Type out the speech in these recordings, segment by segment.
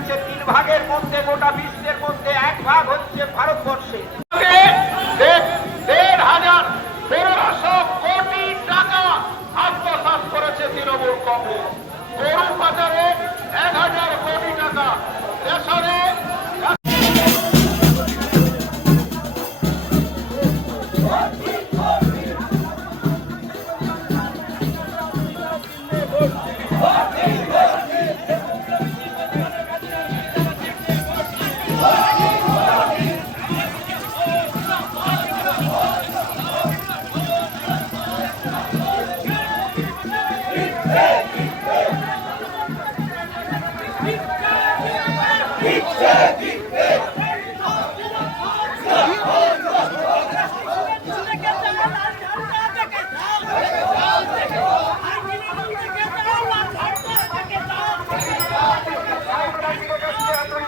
হচ্ছে তিন ভাগের মধ্যে, গোটা বিশ্বের মধ্যে এক ভাগ হচ্ছে ভারতবর্ষে। দেড় হাজার তেরোশো কোটি টাকা আত্মসাত করেছে তৃণমূল কংগ্রেস।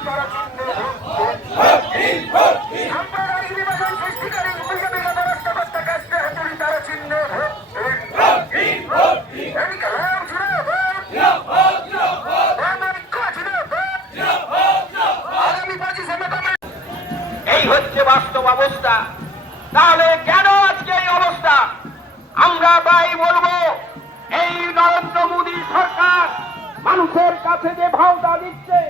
Para হচ্ছে বাস্তব অবস্থা। তাহলে কেন আজকে এই অবস্থা? আমরা তাই বলব, এই নরেন্দ্র মোদী সরকার মানুষের কাছে যে ভাওতা দিচ্ছে